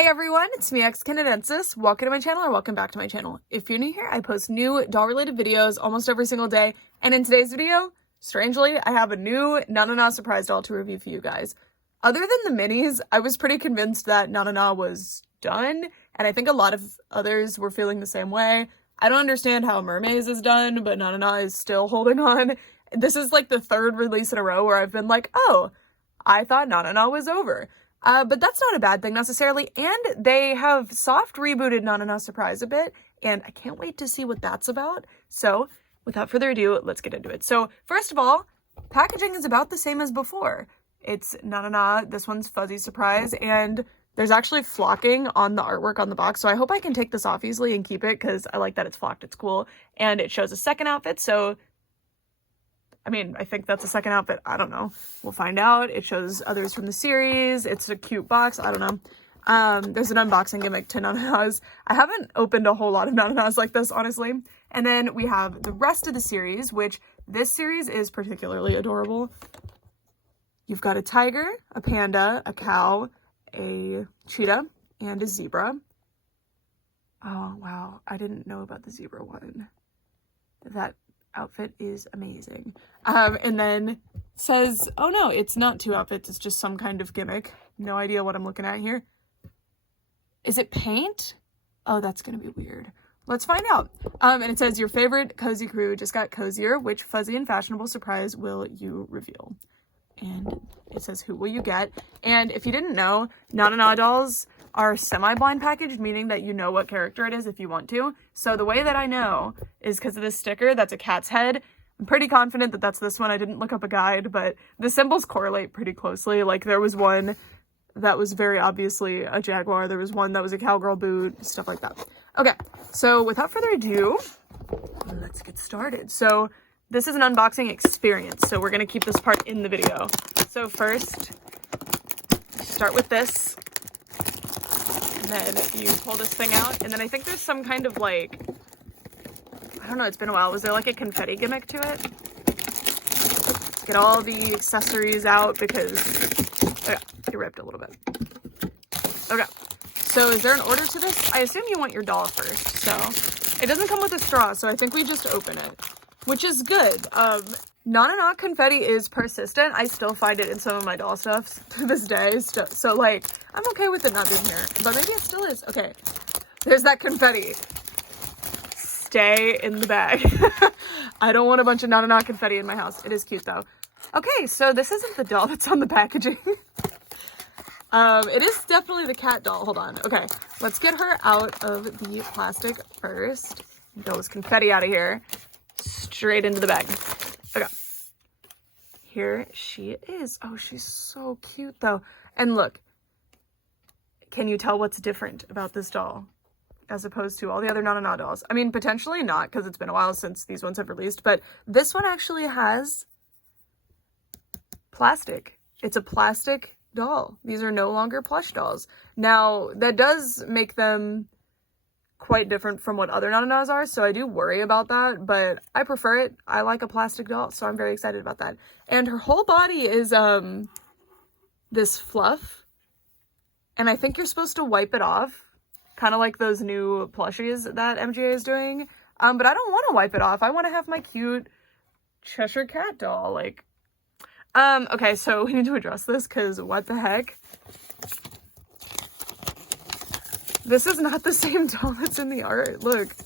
Hey everyone, it's me, Canadensis. Welcome to my channel or welcome back to my channel. If you're new here, I post new doll-related videos almost every single day. And in today's video, strangely, I have a new Na surprise doll to review for you guys. Other than the minis, I was pretty convinced that Na was done. And I think a lot of others were feeling the same way. I don't understand how Mermaids is done, but Na is still holding on. This is like the third release in a row where I've been like, oh, I thought Na was over. But that's not a bad thing necessarily, and they have soft rebooted Na Surprise a bit, and I can't wait to see what that's about. So, without further ado, let's get into it. So, first of all, packaging is about the same as before. It's Na, this one's Fuzzy Surprise, and there's actually flocking on the artwork on the box, so I hope I can take this off easily and keep it, because I like that it's flocked, it's cool. And it shows a second outfit, so I mean, I think that's a second outfit. I don't know. We'll find out. It shows others from the series. It's a cute box. I don't know. There's an unboxing gimmick to Na. I haven't opened a whole lot of Na like this, honestly. And then we have the rest of the series, which this series is particularly adorable. You've got a tiger, a panda, a cow, a cheetah, and a zebra. Oh, wow. I didn't know about the zebra one. That outfit is amazing. And then says, oh no, it's not two outfits, it's just some kind of gimmick. No idea what I'm looking at here. Is it paint? Oh, that's gonna be weird. Let's find out. And it says, your favorite cozy crew just got cozier. Which fuzzy and fashionable surprise will you reveal? And it says, who will you get? And if you didn't know, Na dolls are semi-blind packaged, meaning that you know what character it is if you want to. So the way that I know is because of this sticker that's a cat's head. I'm pretty confident that that's this one. I didn't look up a guide, but the symbols correlate pretty closely. Like there was one that was very obviously a jaguar. There was one that was a cowgirl boot, stuff like that. Okay, so without further ado, let's get started. So this is an unboxing experience, so we're gonna keep this part in the video. So first, start with this. And then you pull this thing out, and then I think there's some kind of like, I don't know, it's been a while. Was there like a confetti gimmick to it? Get all the accessories out because, okay, it ripped a little bit. Okay, so is there an order to this? I assume you want your doll first, so it doesn't come with a straw, so I think we just open it, which is good. Na confetti is persistent. I still find it in some of my doll stuff to this day. So like, I'm okay with it not being here, but maybe it still is. Okay, there's that confetti. Stay in the bag. I don't want a bunch of Na confetti in my house. It is cute though. Okay, so this isn't the doll that's on the packaging. It is definitely the cat doll. Hold on. Okay, let's get her out of the plastic first. Get all this confetti out of here. Straight into the bag. Okay, here she is. Oh, she's so cute though. And look, can you tell what's different about this doll as opposed to all the other Na dolls? I mean, potentially not, because it's been a while since these ones have released, but this one actually has plastic. It's a plastic doll. These are no longer plush dolls. Now, that does make them quite different from what other Na are, so I do worry about that, but I prefer it. I like a plastic doll, so I'm very excited about that. And her whole body is this fluff, and I think you're supposed to wipe it off, kind of like those new plushies that MGA is doing, but I don't want to wipe it off. I want to have my cute Cheshire Cat doll, like, okay, so we need to address this, because what the heck? This is not the same doll that's in the art. Look.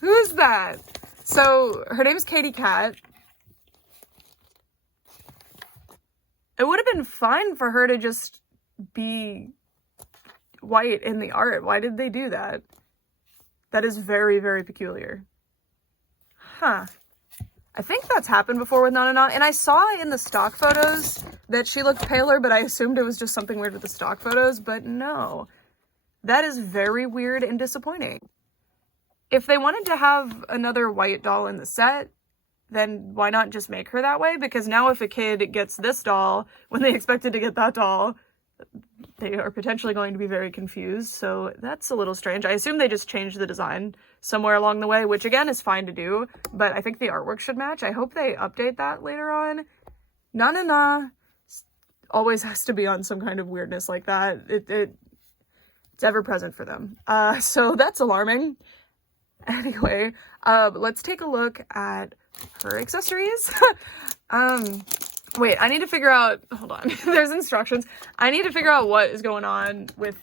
Who is that? So, her name's Catie Cat. It would have been fine for her to just be white in the art. Why did they do that? That is very, very peculiar. Huh. I think that's happened before with Na. And I saw in the stock photos that she looked paler, but I assumed it was just something weird with the stock photos, but no. That is very weird and disappointing. If they wanted to have another white doll in the set, then why not just make her that way? Because now if a kid gets this doll when they expected to get that doll, they are potentially going to be very confused. So that's a little strange. I assume they just changed the design somewhere along the way, which again is fine to do, but I think the artwork should match. I hope they update that later on. Na always has to be on some kind of weirdness like that. It's ever present for them. So that's alarming. Anyway, let's take a look at her accessories. Wait, I need to figure out, hold on, there's instructions. I need to figure out what is going on with,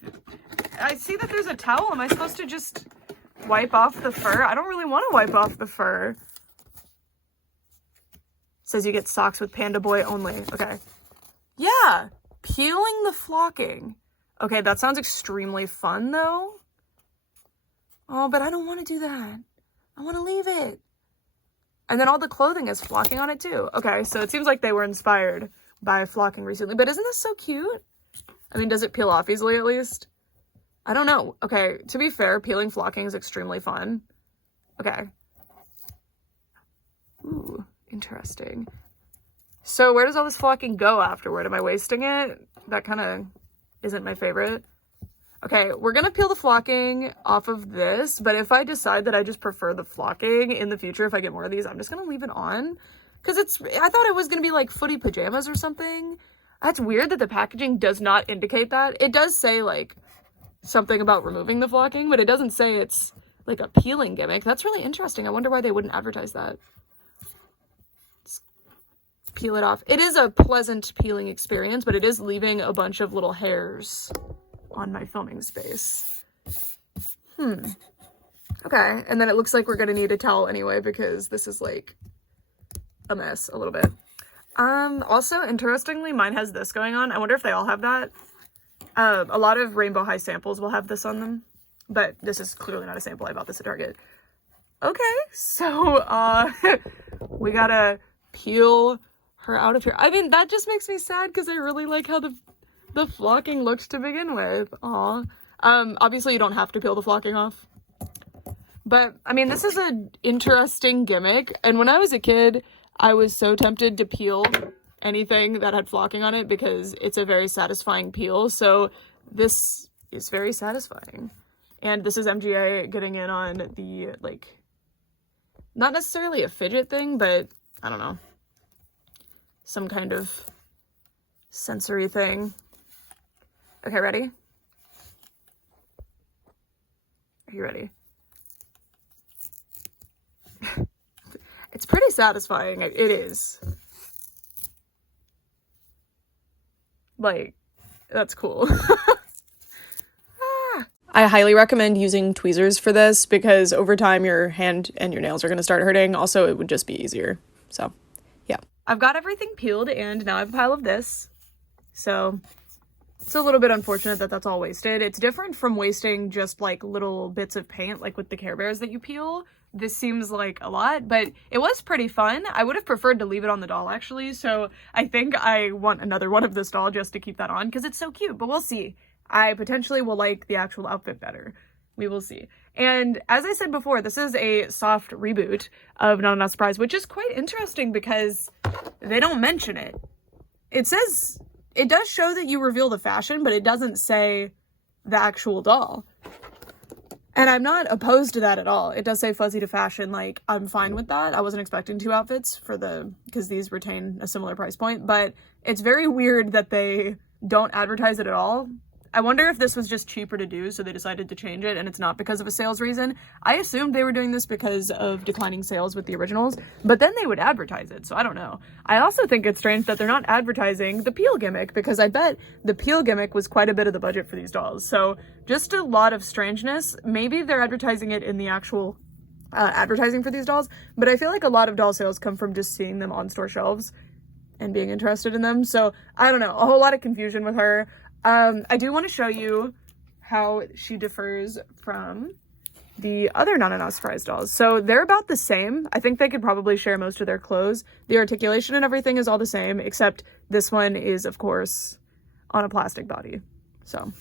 I see that there's a towel. Am I supposed to just wipe off the fur? I don't really want to wipe off the fur. It says you get socks with Panda Boy only. Okay. Yeah, peeling the flocking. Okay, that sounds extremely fun though. Oh, but I don't want to do that. I want to leave it. And then all the clothing is flocking on it too. Okay, so it seems like they were inspired by flocking recently. But isn't this so cute? I mean, does it peel off easily at least? I don't know. Okay, to be fair, peeling flocking is extremely fun. Okay. Ooh, interesting. So where does all this flocking go afterward? Am I wasting it? That kind of isn't my favorite. Okay, we're gonna peel the flocking off of this, but if I decide that I just prefer the flocking in the future, if I get more of these, I'm just gonna leave it on. Because I thought it was gonna be like footy pajamas or something. That's weird that the packaging does not indicate that. It does say like something about removing the flocking, but it doesn't say it's like a peeling gimmick. That's really interesting. I wonder why they wouldn't advertise that. Let's peel it off. It is a pleasant peeling experience, but it is leaving a bunch of little hairs on my filming space. Okay, and then it looks like we're gonna need a towel anyway because this is like a mess a little bit. Also, interestingly, mine has this going on. I wonder if they all have that. A lot of Rainbow High samples will have this on them, but this is clearly not a sample. I bought this at Target. Okay, so we gotta peel her out of here. I mean, that just makes me sad because I really like how the flocking looked to begin with. Aw. Obviously you don't have to peel the flocking off. But, I mean, this is an interesting gimmick. And when I was a kid, I was so tempted to peel anything that had flocking on it because it's a very satisfying peel. So this is very satisfying. And this is MGA getting in on the, like, not necessarily a fidget thing, but, I don't know, some kind of sensory thing. Okay, ready? Are you ready? It's pretty satisfying. It is. Like, that's cool. I highly recommend using tweezers for this because over time your hand and your nails are going to start hurting. Also, it would just be easier. So, yeah. I've got everything peeled and now I have a pile of this. So it's a little bit unfortunate that that's all wasted. It's different from wasting just like little bits of paint, like with the Care Bears that you peel. This seems like a lot, but it was pretty fun. I would have preferred to leave it on the doll actually. So I think I want another one of this doll just to keep that on because it's so cute, but we'll see. I potentially will like the actual outfit better. We will see. And as I said before, this is a soft reboot of Not Surprise, which is quite interesting because they don't mention it. It says, it does show that you reveal the fashion, but it doesn't say the actual doll. And I'm not opposed to that at all. It does say fuzzy to fashion, like, I'm fine with that. I wasn't expecting 2 outfits because these retain a similar price point, but it's very weird that they don't advertise it at all. I wonder if this was just cheaper to do, so they decided to change it, and it's not because of a sales reason. I assumed they were doing this because of declining sales with the originals, but then they would advertise it, so I don't know. I also think it's strange that they're not advertising the peel gimmick, because I bet the peel gimmick was quite a bit of the budget for these dolls. So just a lot of strangeness. Maybe they're advertising it in the actual advertising for these dolls, but I feel like a lot of doll sales come from just seeing them on store shelves and being interested in them. So I don't know, a whole lot of confusion with her. I do want to show you how she differs from the other Not Surprise dolls. So they're about the same. I think they could probably share most of their clothes. The articulation and everything is all the same, except this one is, of course, on a plastic body. So,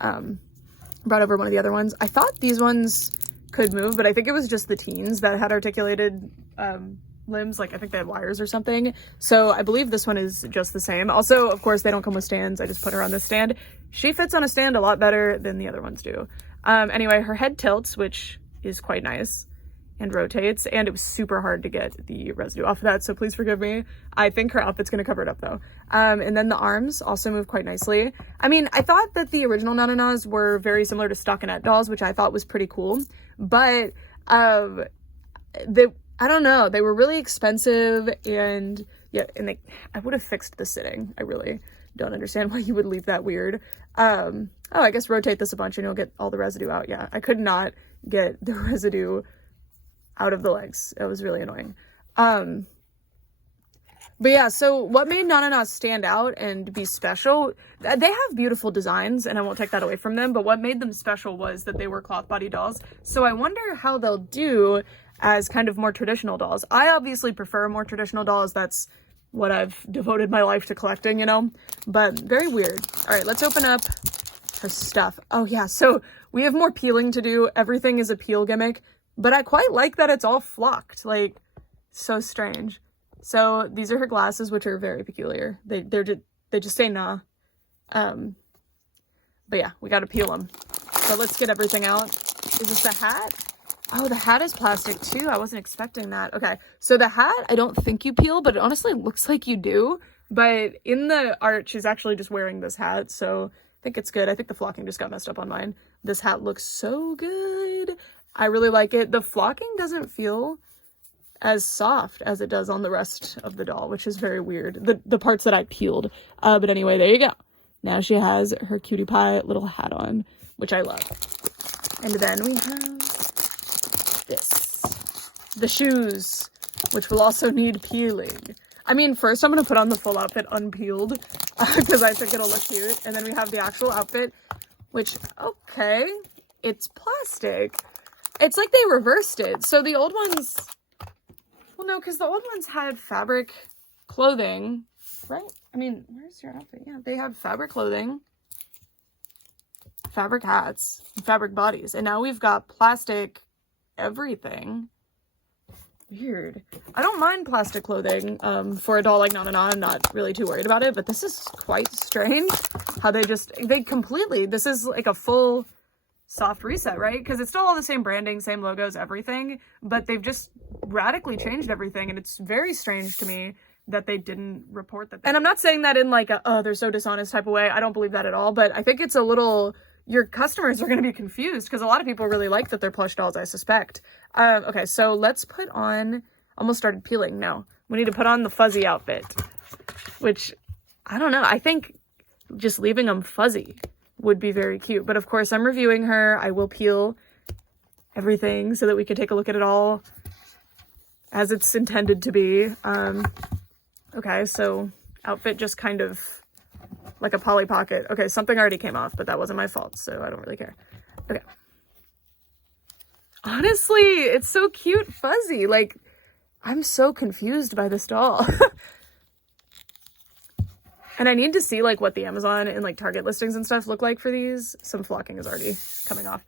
brought over one of the other ones. I thought these ones could move, but I think it was just the teens that had articulated, limbs. Like I think they had wires or something. So I believe this one is just the same. Also, of course, they don't come with stands. I just put her on this stand. She fits on a stand a lot better than the other ones do. Anyway, her head tilts, which is quite nice. and rotates, and it was super hard to get the residue off of that, so please forgive me. I think her outfit's gonna cover it up though. And then the arms also move quite nicely. I mean, I thought that the original Nananas were very similar to stockinette dolls, which I thought was pretty cool, but I don't know, they were really expensive, and yeah, and I would have fixed the sitting. I really don't understand why you would leave that weird. Oh, I guess rotate this a bunch and you'll get all the residue out. Yeah, I could not get the residue out of the legs. It was really annoying. But yeah, so what made Nananas stand out and be special, they have beautiful designs and I won't take that away from them, but what made them special was that they were cloth body dolls. So I wonder how they'll do as kind of more traditional dolls. I obviously prefer more traditional dolls. That's what I've devoted my life to collecting, you know, but very weird. All right, let's open up her stuff. Oh yeah, so we have more peeling to do. Everything is a peel gimmick, but I quite like that it's all flocked, like so strange. So these are her glasses, which are very peculiar. They just say nah. But yeah, we got to peel them. So let's get everything out. Is this the hat? Oh, the hat is plastic too. I wasn't expecting that. Okay, so the hat, I don't think you peel, but it honestly looks like you do. But in the art, she's actually just wearing this hat, so I think it's good. I think the flocking just got messed up on mine. This hat looks so good. I really like it. The flocking doesn't feel as soft as it does on the rest of the doll, which is very weird. The parts that I peeled. But anyway, there you go. Now she has her cutie pie little hat on, which I love. And then we have this. The shoes, which will also need peeling. I mean, first I'm going to put on the full outfit unpeeled because I think it'll look cute. And then we have the actual outfit, which, okay, it's plastic. It's like they reversed it. So the old ones, well, no, because the old ones had fabric clothing, right? I mean, where's your outfit? Yeah, they have fabric clothing, fabric hats, and fabric bodies. And now we've got plastic everything. Weird. I don't mind plastic clothing for a doll like Nana. I'm not really too worried about it, but this is quite strange how they completely, this is like a full soft reset, right? Because it's still all the same branding, same logos, everything, but they've just radically changed everything, and it's very strange to me that they didn't report that. And I'm not saying that in like a, oh, they're so dishonest type of way. I don't believe that at all, but I think it's a little, your customers are going to be confused because a lot of people really like that they're plush dolls, I suspect. Okay, so let's put on, almost started peeling. No, we need to put on the fuzzy outfit, which I don't know. I think just leaving them fuzzy would be very cute. But of course, I'm reviewing her. I will peel everything so that we can take a look at it all as it's intended to be. Okay, so outfit just kind of like a Polly Pocket. Okay, something already came off, but that wasn't my fault, so I don't really care. Okay. Honestly, it's so cute fuzzy. Like, I'm so confused by this doll. And I need to see like what the Amazon and like Target listings and stuff look like for these. Some flocking is already coming off.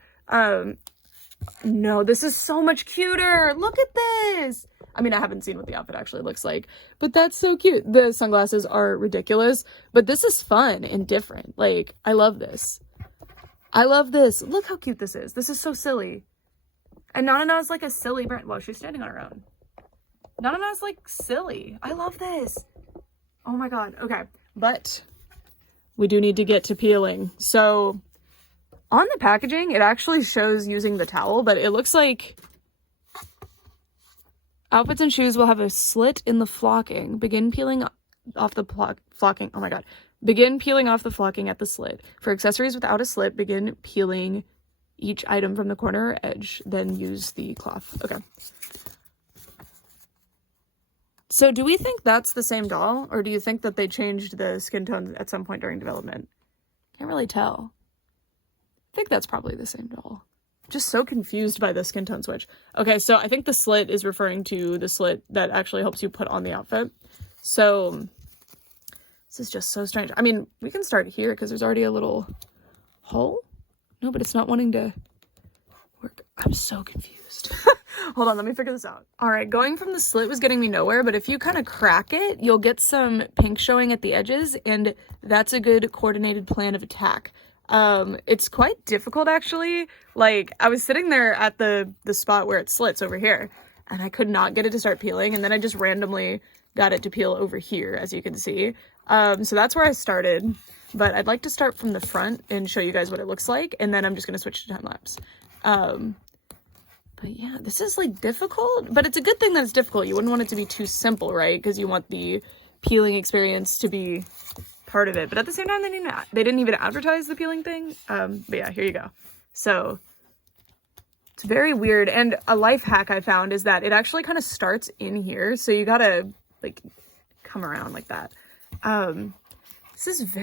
No, this is so much cuter. Look at this. I mean, I haven't seen what the outfit actually looks like, but that's so cute. The sunglasses are ridiculous, but this is fun and different. Like, I love this. I love this. Look how cute this is. This is so silly. And Nana is like a silly brand. Well, she's standing on her own. Nana is like silly. I love this. Oh my God. Okay. But we do need to get to peeling. So on the packaging, it actually shows using the towel, but it looks like outfits and shoes will have a slit in the flocking. Begin peeling off the flocking. Oh my God. Begin peeling off the flocking at the slit. For accessories without a slit, begin peeling each item from the corner or edge, then use the cloth. Okay. So do we think that's the same doll, or do you think that they changed the skin tone at some point during development? Can't really tell. I think that's probably the same doll. Just so confused by the skin tone switch. Okay, so I think the slit is referring to the slit that actually helps you put on the outfit. So this is just so strange. I mean, we can start here because there's already a little hole. No, but it's not wanting to work. I'm so confused. Hold on, let me figure this out. All right, going from the slit was getting me nowhere, but if you kind of crack it, you'll get some pink showing at the edges, and that's a good coordinated plan of attack. It's quite difficult actually. Like I was sitting there at the spot where it slits over here and I could not get it to start peeling, and then I just randomly got it to peel over here, as you can see. So that's where I started, but I'd like to start from the front and show you guys what it looks like, and then I'm just gonna switch to time lapse. But yeah, this is like difficult, but it's a good thing that it's difficult. You wouldn't want it to be too simple, right? Because you want the peeling experience to be part of it. But at the same time, they didn't even advertise the peeling thing. But yeah, here you go. So it's very weird. And a life hack I found is that it actually kind of starts in here. So you gotta like come around like that. This is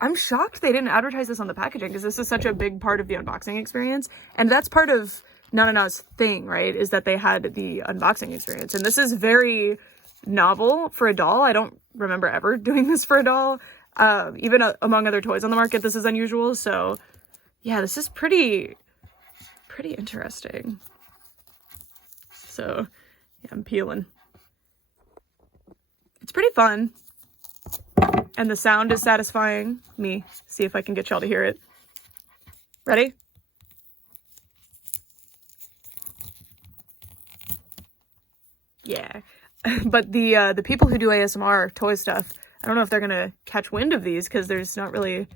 I'm shocked they didn't advertise this on the packaging, because this is such a big part of the unboxing experience. And that's part of Nanana's thing, right? Is that they had the unboxing experience. And this is very novel for a doll. I don't remember ever doing this for a doll. Even among other toys on the market, this is unusual. So yeah, this is pretty interesting. So yeah, I'm peeling. It's pretty fun. And the sound is satisfying. See if I can get y'all to hear it. Ready? Yeah. But the people who do ASMR toy stuff, I don't know if they're gonna catch wind of these, because there's not really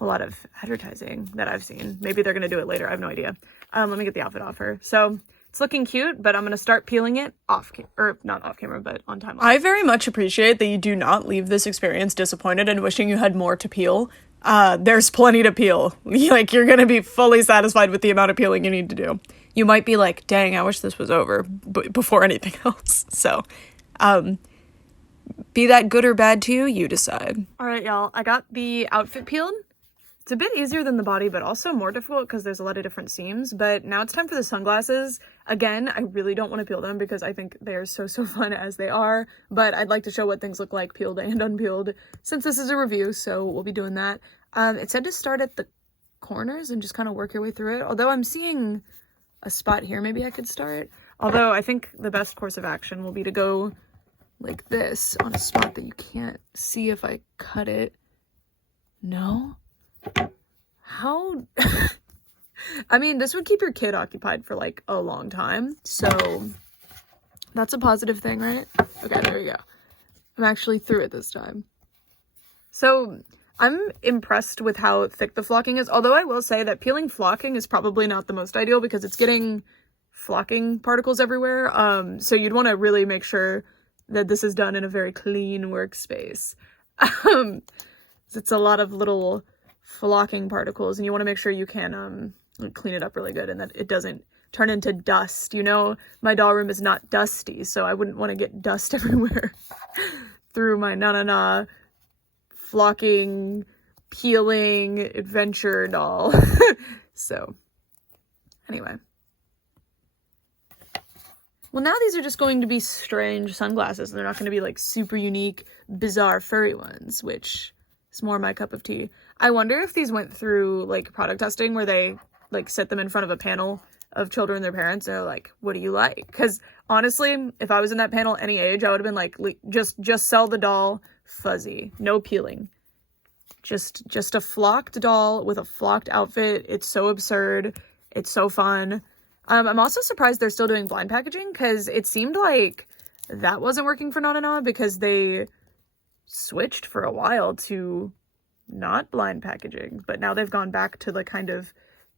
a lot of advertising that I've seen. Maybe they're gonna do it later. I have no idea. Let me get the outfit off her. So it's looking cute, but I'm gonna start peeling it not off camera, but on time. I very much appreciate that you do not leave this experience disappointed and wishing you had more to peel. There's plenty to peel. Like, you're gonna be fully satisfied with the amount of peeling you need to do. You might be like, dang, I wish this was over before anything else. So, be that good or bad to you, you decide. All right, y'all, I got the outfit peeled. It's a bit easier than the body, but also more difficult because there's a lot of different seams. But now it's time for the sunglasses. Again, I really don't want to peel them because I think they are so fun as they are. But I'd like to show what things look like peeled and unpeeled, since this is a review, so we'll be doing that. It said to start at the corners and just kind of work your way through it. Although I'm seeing a spot here maybe I could start. Although I think the best course of action will be to go like this on a spot that you can't see if I cut it. No? How? I mean, this would keep your kid occupied for like a long time. So that's a positive thing, right? Okay, there we go. I'm actually through it this time. So I'm impressed with how thick the flocking is, although I will say that peeling flocking is probably not the most ideal because it's getting flocking particles everywhere. So you'd want to really make sure that this is done in a very clean workspace. It's a lot of little flocking particles, and you want to make sure you can clean it up really good and that it doesn't turn into dust. You know, my doll room is not dusty, so I wouldn't want to get dust everywhere through my Nanana flocking, peeling adventure doll. So anyway, well, now these are just going to be strange sunglasses. They're not going to be like super unique, bizarre, furry ones, which is more my cup of tea. I wonder if these went through like product testing where they like set them in front of a panel of children and their parents and they're like, what do you like? Because honestly, if I was in that panel any age, I would have been like, just sell the doll fuzzy, no peeling, just a flocked doll with a flocked outfit. It's so absurd, it's so fun. I'm also surprised they're still doing blind packaging, because it seemed like that wasn't working for Nanana, because they switched for a while to not blind packaging, but now they've gone back to the kind of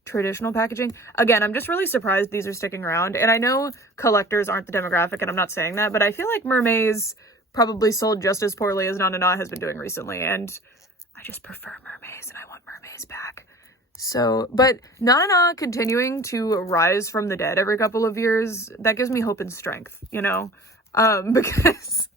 traditional packaging. Again, I'm just really surprised these are sticking around, and I know collectors aren't the demographic, and I'm not saying that, but I feel like mermaids probably sold just as poorly as Nanana has been doing recently, and I just prefer mermaids, and I want mermaids back. So, but Nanana continuing to rise from the dead every couple of years, that gives me hope and strength, you know? Because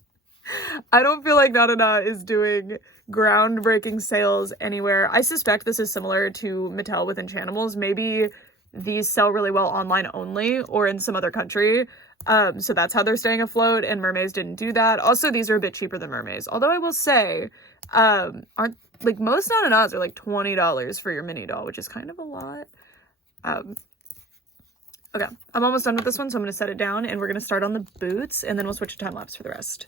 I don't feel like Nanana is doing groundbreaking sales anywhere. I suspect this is similar to Mattel with Enchantimals. Maybe these sell really well online only or in some other country. So that's how they're staying afloat, and mermaids didn't do that. Also, these are a bit cheaper than mermaids. Although I will say, aren't like most Nananas are like $20 for your mini doll, which is kind of a lot. Okay, I'm almost done with this one, so I'm going to set it down and we're going to start on the boots and then we'll switch to time lapse for the rest.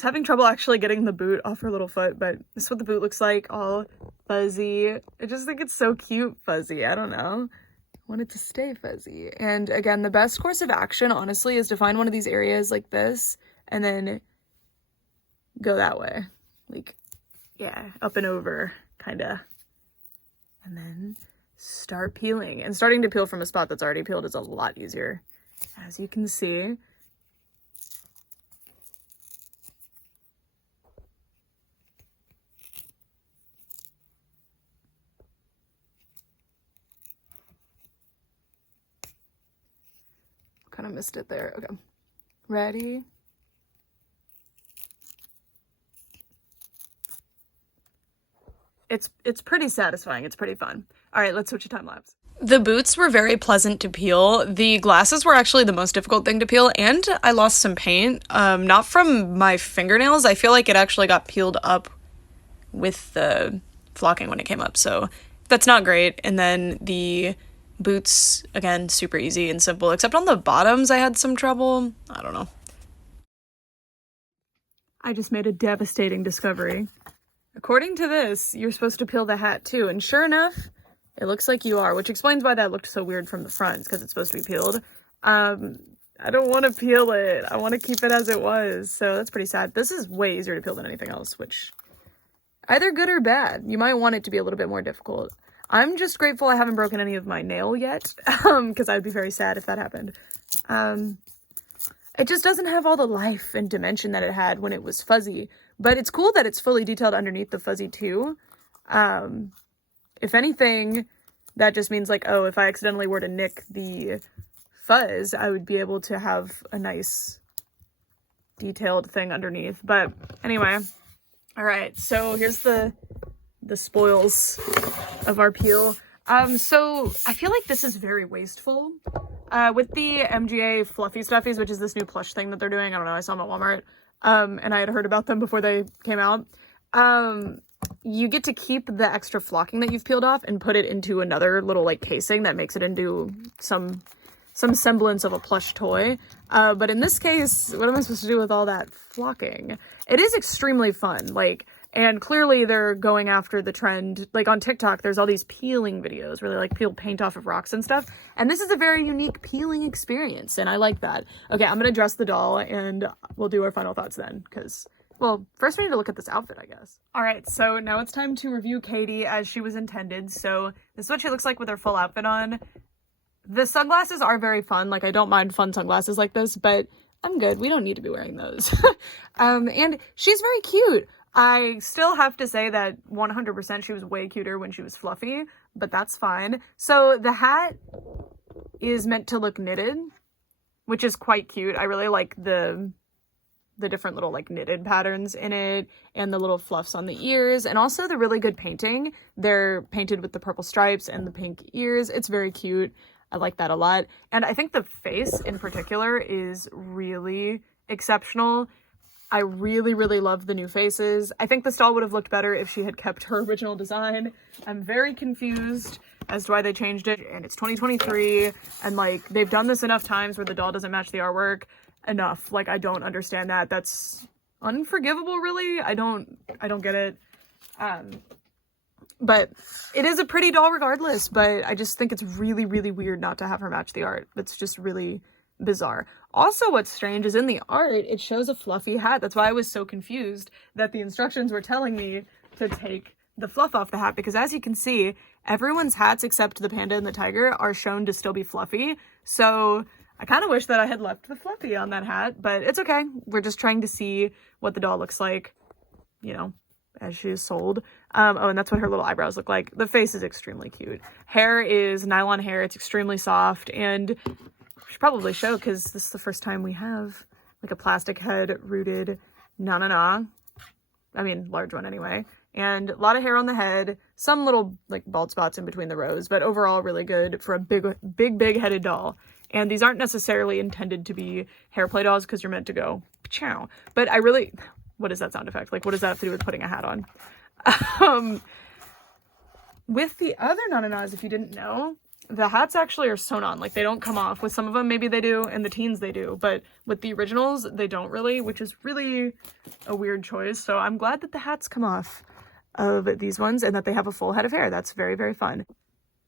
was having trouble actually getting the boot off her little foot, but this is what the boot looks like, all fuzzy. I just think it's so cute fuzzy. I don't know. I want it to stay fuzzy. And again, the best course of action, honestly, is to find one of these areas like this and then go that way. Like, yeah, up and over, kind of. And then start peeling. And starting to peel from a spot that's already peeled is a lot easier, as you can see. Kind of missed it there. Okay. Ready? It's pretty satisfying. It's pretty fun. All right, let's switch to time lapse. The boots were very pleasant to peel. The glasses were actually the most difficult thing to peel, and I lost some paint. Not from my fingernails. I feel like it actually got peeled up with the flocking when it came up, so that's not great. And then the boots, again, super easy and simple, except on the bottoms I had some trouble. I don't know. I just made a devastating discovery. According to this, you're supposed to peel the hat too, and sure enough, it looks like you are, which explains why that looked so weird from the front, because it's supposed to be peeled. I don't want to peel it. I want to keep it as it was, so that's pretty sad. This is way easier to peel than anything else, which either good or bad. You might want it to be a little bit more difficult. I'm just grateful I haven't broken any of my nail yet, because I'd be very sad if that happened. It just doesn't have all the life and dimension that it had when it was fuzzy, but it's cool that it's fully detailed underneath the fuzzy too. If anything, that just means like, oh, if I accidentally were to nick the fuzz, I would be able to have a nice detailed thing underneath. But anyway, all right, so here's the spoils of our peel. So I feel like this is very wasteful. With the MGA Fluffy Stuffies, which is this new plush thing that they're doing. I don't know, I saw them at Walmart. And I had heard about them before they came out. You get to keep the extra flocking that you've peeled off and put it into another little like casing that makes it into some semblance of a plush toy. But in this case, what am I supposed to do with all that flocking? It is extremely fun, like, and clearly they're going after the trend. Like on TikTok, there's all these peeling videos where they like peel paint off of rocks and stuff. And this is a very unique peeling experience, and I like that. Okay, I'm gonna dress the doll and we'll do our final thoughts then, because, well, first we need to look at this outfit, I guess. All right, so now it's time to review Katie as she was intended. So this is what she looks like with her full outfit on. The sunglasses are very fun. Like, I don't mind fun sunglasses like this, but I'm good. We don't need to be wearing those. And she's very cute. I still have to say that 100% she was way cuter when she was fluffy, but that's fine. So the hat is meant to look knitted, which is quite cute. I really like the different little like knitted patterns in it, and the little fluffs on the ears, and also the really good painting. They're painted with the purple stripes and the pink ears. It's very cute. I like that a lot. And I think the face in particular is really exceptional. I really, really love the new faces. I think this doll would have looked better if she had kept her original design. I'm very confused as to why they changed it, and it's 2023, and like, they've done this enough times where the doll doesn't match the artwork. Enough. Like, I don't understand that. That's unforgivable, really. I don't get it. But it is a pretty doll regardless, but I just think it's really, really weird not to have her match the art. That's just really bizarre. Also, what's strange is in the art, it shows a fluffy hat. That's why I was so confused that the instructions were telling me to take the fluff off the hat, because as you can see, everyone's hats except the panda and the tiger are shown to still be fluffy. So I kind of wish that I had left the fluffy on that hat, but it's okay. We're just trying to see what the doll looks like, you know, as she is sold. Oh, and that's what her little eyebrows look like. The face is extremely cute. Hair is nylon hair. It's extremely soft, and I should probably show, because this is the first time we have like a plastic head rooted na-na-na. I mean, large one anyway. And a lot of hair on the head, some little like bald spots in between the rows, but overall really good for a big headed doll. And these aren't necessarily intended to be hair play dolls, because you're meant to go chow. But I really, what is that sound effect? Like, what does that have to do with putting a hat on? With the other na-na-nas, if you didn't know, the hats actually are sewn on, like they don't come off. With some of them maybe they do, and the teens they do, but with the originals they don't really, which is really a weird choice. So I'm glad that the hats come off of these ones and that they have a full head of hair. That's very, very fun.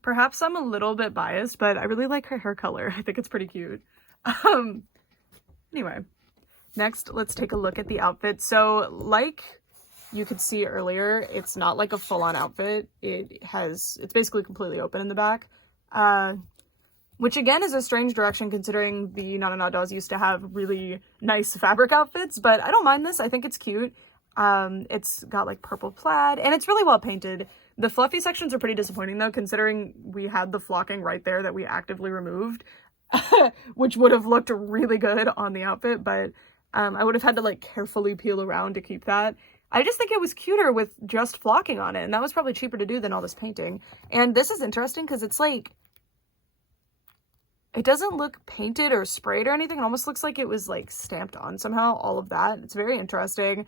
Perhaps I'm a little bit biased, but I really like her hair color. I think it's pretty cute. Anyway, next let's take a look at the outfit. So like you could see earlier, it's not like a full-on outfit. It's basically completely open in the back, which again is a strange direction considering the Not a Not dolls used to have really nice fabric outfits, but I don't mind this. I think it's cute. It's got like purple plaid and it's really well painted. The fluffy sections are pretty disappointing though, considering we had the flocking right there that we actively removed, which would have looked really good on the outfit, but I would have had to like carefully peel around to keep that. I just think it was cuter with just flocking on it, and that was probably cheaper to do than all this painting. And this is interesting because it's like, it doesn't look painted or sprayed or anything. It almost looks like it was like stamped on somehow, all of that. It's very interesting.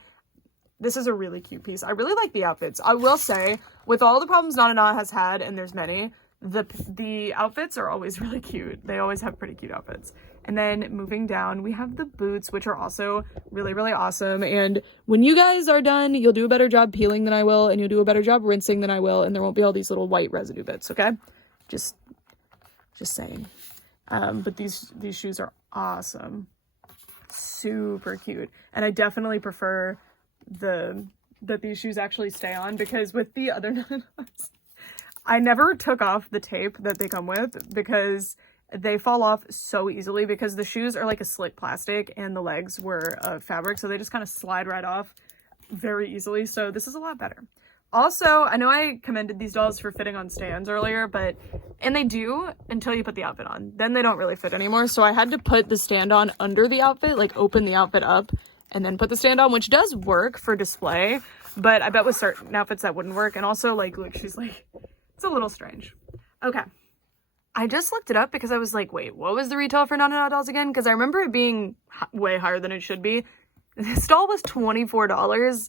This is a really cute piece. I really like the outfits. I will say, with all the problems Not a Not has had, and there's many, the outfits are always really cute. They always have pretty cute outfits. And then moving down, we have the boots, which are also really, really awesome. And when you guys are done, you'll do a better job peeling than I will, and you'll do a better job rinsing than I will, and there won't be all these little white residue bits, okay? Just saying. But these shoes are awesome. Super cute. And I definitely prefer that these shoes actually stay on, because with the other Not-a-Nots, I never took off the tape that they come with because they fall off so easily, because the shoes are like a slick plastic and the legs were fabric, so they just kind of slide right off very easily. So this is a lot better. Also, I know I commended these dolls for fitting on stands earlier, and they do until you put the outfit on. Then they don't really fit anymore. So I had to put the stand on under the outfit, like open the outfit up and then put the stand on, which does work for display, but I bet with certain outfits that wouldn't work. And also, like, look, she's like, it's a little strange. Okay. I just looked it up because I was like, wait, what was the retail for Not a Not dolls again? Because I remember it being way higher than it should be. This doll was $24.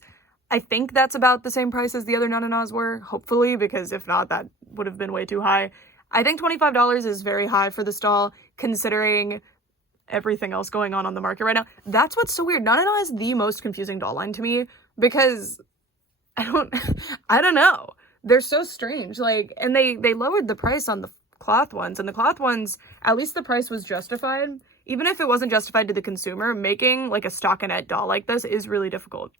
I think that's about the same price as the other Not a Nots were, hopefully, because if not, that would have been way too high. I think $25 is very high for this doll, considering everything else going on the market right now. That's what's so weird. Not a Not is the most confusing doll line to me, because I don't know. They're so strange. Like, and they lowered the price on the cloth ones, and the cloth ones, at least the price was justified. Even if it wasn't justified to the consumer, making like a stockinette doll like this is really difficult.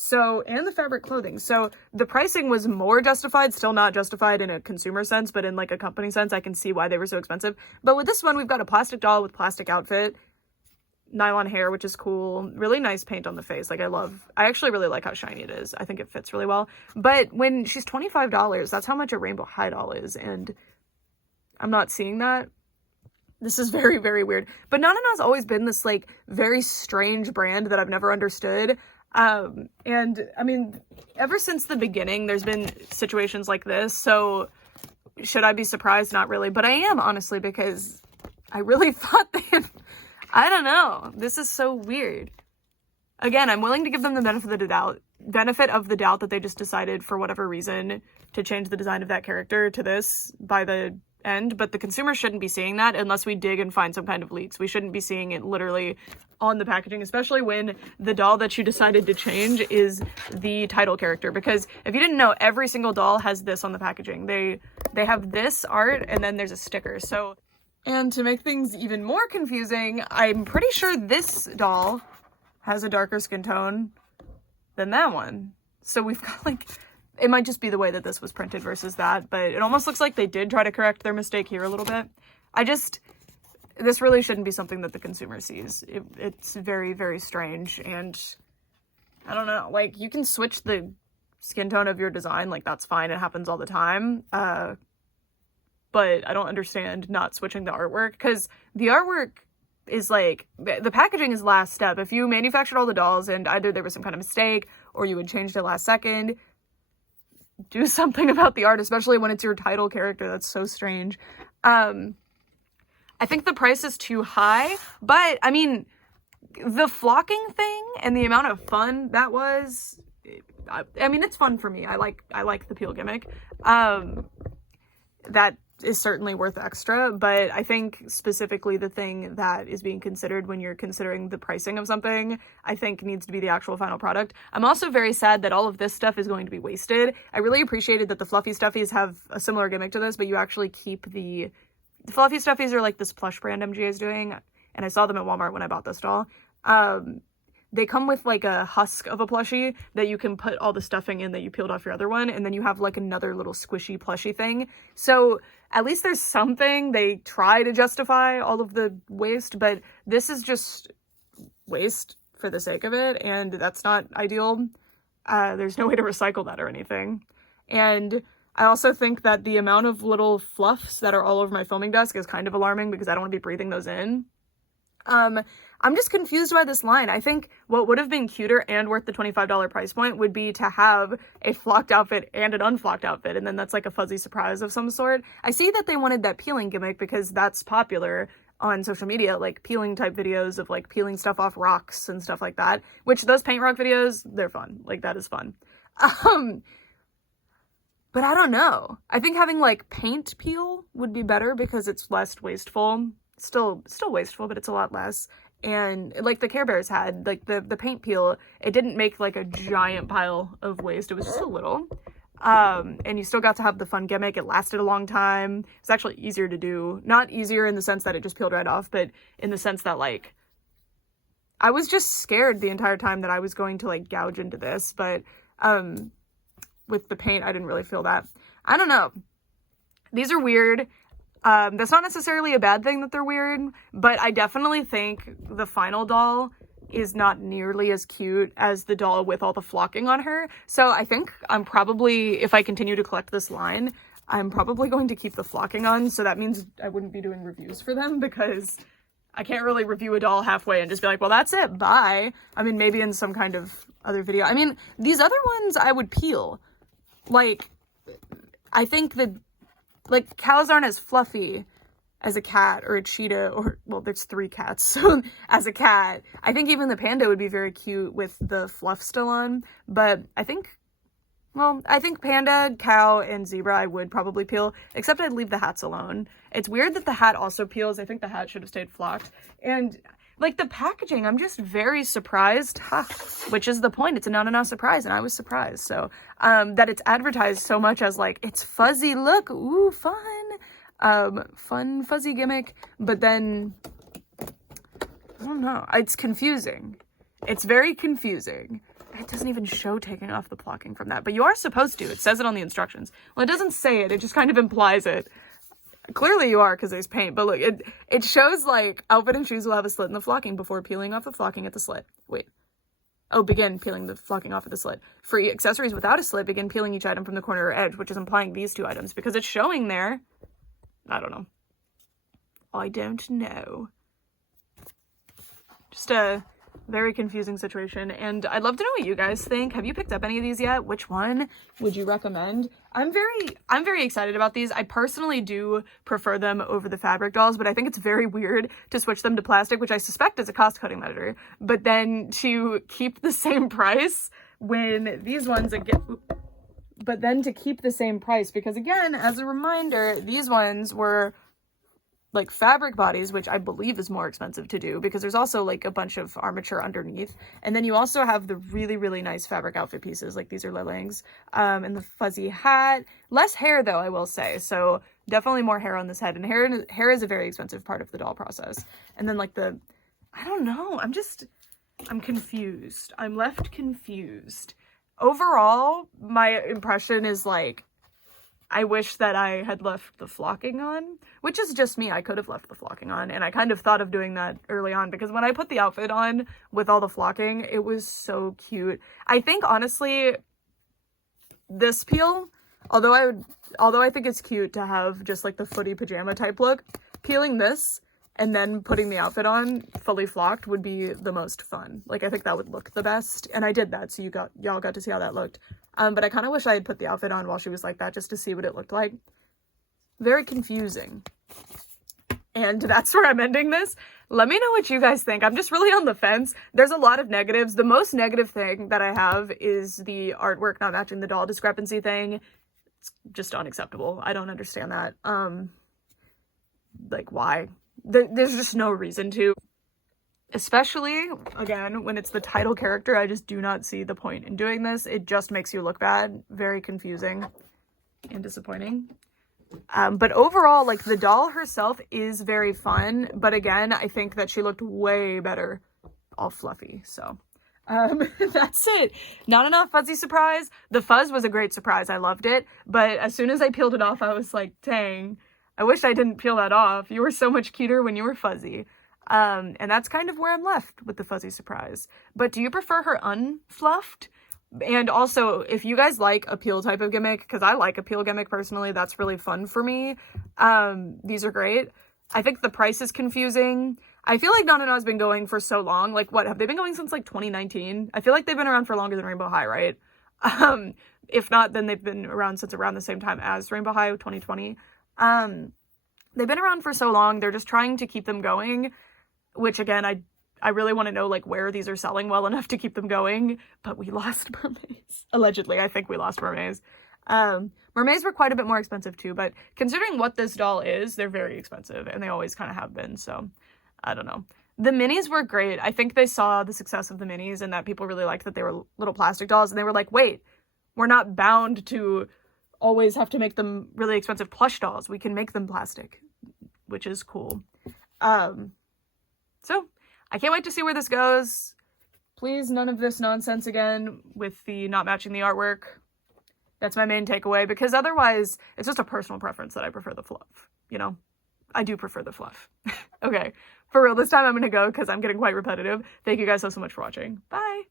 So, and the fabric clothing. So the pricing was more justified, still not justified in a consumer sense, but in like a company sense, I can see why they were so expensive. But with this one, we've got a plastic doll with plastic outfit, nylon hair, which is cool. Really nice paint on the face. Like, I actually really like how shiny it is. I think it fits really well. But when she's $25, that's how much a rainbow high doll is. And I'm not seeing that. This is very, very weird. But Not a Not's always been this like very strange brand that I've never understood. And I mean, ever since the beginning, there's been situations like this. So should I be surprised? Not really, but I am, honestly, because I really thought I don't know. This is so weird. Again, I'm willing to give them the benefit of the doubt that they just decided for whatever reason to change the design of that character to this by the end, but the consumer shouldn't be seeing that unless we dig and find some kind of leaks. We shouldn't be seeing it literally on the packaging, especially when the doll that you decided to change is the title character. Because if you didn't know, every single doll has this on the packaging. They have this art and then there's a sticker. So, and to make things even more confusing, I'm pretty sure this doll has a darker skin tone than that one. So we've got like, it might just be the way that this was printed versus that, but it almost looks like they did try to correct their mistake here a little bit. This really shouldn't be something that the consumer sees. It's very, very strange, and I don't know, like, you can switch the skin tone of your design, like, that's fine, it happens all the time, but I don't understand not switching the artwork, because the artwork is like, the packaging is last step. If you manufactured all the dolls and either there was some kind of mistake or you had changed it last second, do something about the art, especially when it's your title character. That's so strange. I think the price is too high, but I mean, the flocking thing and the amount of fun that was, I mean, it's fun for me. I like the peel gimmick. that is certainly worth extra, but I think specifically the thing that is being considered when you're considering the pricing of something, I think needs to be the actual final product. I'm also very sad that all of this stuff is going to be wasted. I really appreciated that the fluffy stuffies have a similar gimmick to this, but you actually keep the fluffy stuffies are like this plush brand MGA is doing, and I saw them at Walmart when I bought this doll. They come with like a husk of a plushie that you can put all the stuffing in that you peeled off your other one, and then you have like another little squishy plushie thing. So at least there's something. They try to justify all of the waste, but this is just waste for the sake of it, and that's not ideal. There's no way to recycle that or anything. And I also think that the amount of little fluffs that are all over my filming desk is kind of alarming because I don't want to be breathing those in. I'm just confused by this line. I think what would have been cuter and worth the $25 price point would be to have a flocked outfit and an unflocked outfit, and then that's like a fuzzy surprise of some sort. I see that they wanted that peeling gimmick because that's popular on social media, like peeling type videos of like peeling stuff off rocks and stuff like that, which those paint rock videos, they're fun. Like, that is fun. But I don't know. I think having like paint peel would be better because it's less wasteful. Still wasteful, but it's a lot less. And like the Care Bears had, like the paint peel, it didn't make like a giant pile of waste. It was just a little. And you still got to have the fun gimmick. It lasted a long time. It's actually easier to do. Not easier in the sense that it just peeled right off, but in the sense that like I was just scared the entire time that I was going to like gouge into this, but with the paint, I didn't really feel that. I don't know. These are weird. That's not necessarily a bad thing that they're weird, but I definitely think the final doll is not nearly as cute as the doll with all the flocking on her. So I think I'm probably, if I continue to collect this line, I'm probably going to keep the flocking on. So that means I wouldn't be doing reviews for them because I can't really review a doll halfway and just be like, well, that's it, bye. I mean, maybe in some kind of other video. I mean, these other ones I would peel. Like, I think that, like, cows aren't as fluffy as a cat or a cheetah, or, well, there's 3 cats, so as a cat. I think even the panda would be very cute with the fluff still on, but I think panda, cow, and zebra I would probably peel, except I'd leave the hats alone. It's weird that the hat also peels. I think the hat should have stayed flocked. And, like, the packaging, I'm just very surprised, which is the point. It's a no surprise, and I was surprised. So, that it's advertised so much as, like, it's fuzzy, look, ooh, fun. Fun, fuzzy gimmick, but then, I don't know, it's confusing. It's very confusing. It doesn't even show taking off the flocking from that, but you are supposed to. It says it on the instructions. Well, it doesn't say it, it just kind of implies it. Clearly you are, because there's paint, but look, it shows, like, outfit and shoes will have a slit in the flocking before peeling off the flocking at the slit. Wait. Oh, begin peeling the flocking off at the slit. For accessories without a slit, begin peeling each item from the corner or edge, which is implying these 2 items, because it's showing there. I don't know. I don't know. Just a very confusing situation, and I'd love to know what you guys think. Have you picked up any of these yet? Which one would you recommend? I'm very excited about these. I personally do prefer them over the fabric dolls, but I think it's very weird to switch them to plastic, which I suspect is a cost-cutting measure, but then to keep the same price when these ones again... But then to keep the same price, because again, as a reminder, these ones were like fabric bodies, which I believe is more expensive to do because there's also like a bunch of armature underneath. And then you also have the really, really nice fabric outfit pieces, like these are leggings, and the fuzzy hat. Less hair though, I will say. So definitely more hair on this head, and hair is a very expensive part of the doll process. And then like I don't know, I'm confused. I'm left confused. Overall, my impression is, like, I wish that I had left the flocking on, which is just me. I could have left the flocking on, and I kind of thought of doing that early on, because when I put the outfit on with all the flocking, it was so cute. I think, honestly, this peel, although I think it's cute to have just, like, the footy pajama type look, peeling this and then putting the outfit on fully flocked would be the most fun. Like, I think that would look the best. And I did that, so y'all got to see how that looked. But I kind of wish I had put the outfit on while she was like that, just to see what it looked like. Very confusing. And that's where I'm ending this. Let me know what you guys think. I'm just really on the fence. There's a lot of negatives. The most negative thing that I have is the artwork not matching the doll discrepancy thing. That's just unacceptable. I don't understand that. Like, why? There's just no reason to. Especially, again, when it's the title character, I just do not see the point in doing this. It just makes you look bad. Very confusing and disappointing. But overall, like, the doll herself is very fun. But again, I think that she looked way better all fluffy. So, that's it. Not enough fuzzy surprise. The fuzz was a great surprise. I loved it. But as soon as I peeled it off, I was like, dang, I wish I didn't peel that off. You were so much cuter when you were fuzzy. And that's kind of where I'm left with the fuzzy surprise. But do you prefer her unfluffed? And also, if you guys like a peel type of gimmick, because I like a peel gimmick personally, that's really fun for me. These are great. I think the price is confusing. I feel like Nana has been going for so long. Like, what, have they been going since like 2019? I feel like they've been around for longer than Rainbow High, right? If not, then they've been around since around the same time as Rainbow High 2020. They've been around for so long. They're just trying to keep them going. Which, again, I really want to know, like, where these are selling well enough to keep them going. But we lost mermaids. Allegedly, I think we lost mermaids. Mermaids were quite a bit more expensive, too. But considering what this doll is, they're very expensive. And they always kind of have been. So, I don't know. The minis were great. I think they saw the success of the minis and that people really liked that they were little plastic dolls. And they were like, wait, we're not bound to always have to make them really expensive plush dolls. We can make them plastic, which is cool. So, I can't wait to see where this goes. Please, none of this nonsense again with the not matching the artwork. That's my main takeaway, because otherwise, it's just a personal preference that I prefer the fluff, you know? I do prefer the fluff. Okay, for real, this time I'm gonna go because I'm getting quite repetitive. Thank you guys so much for watching. Bye!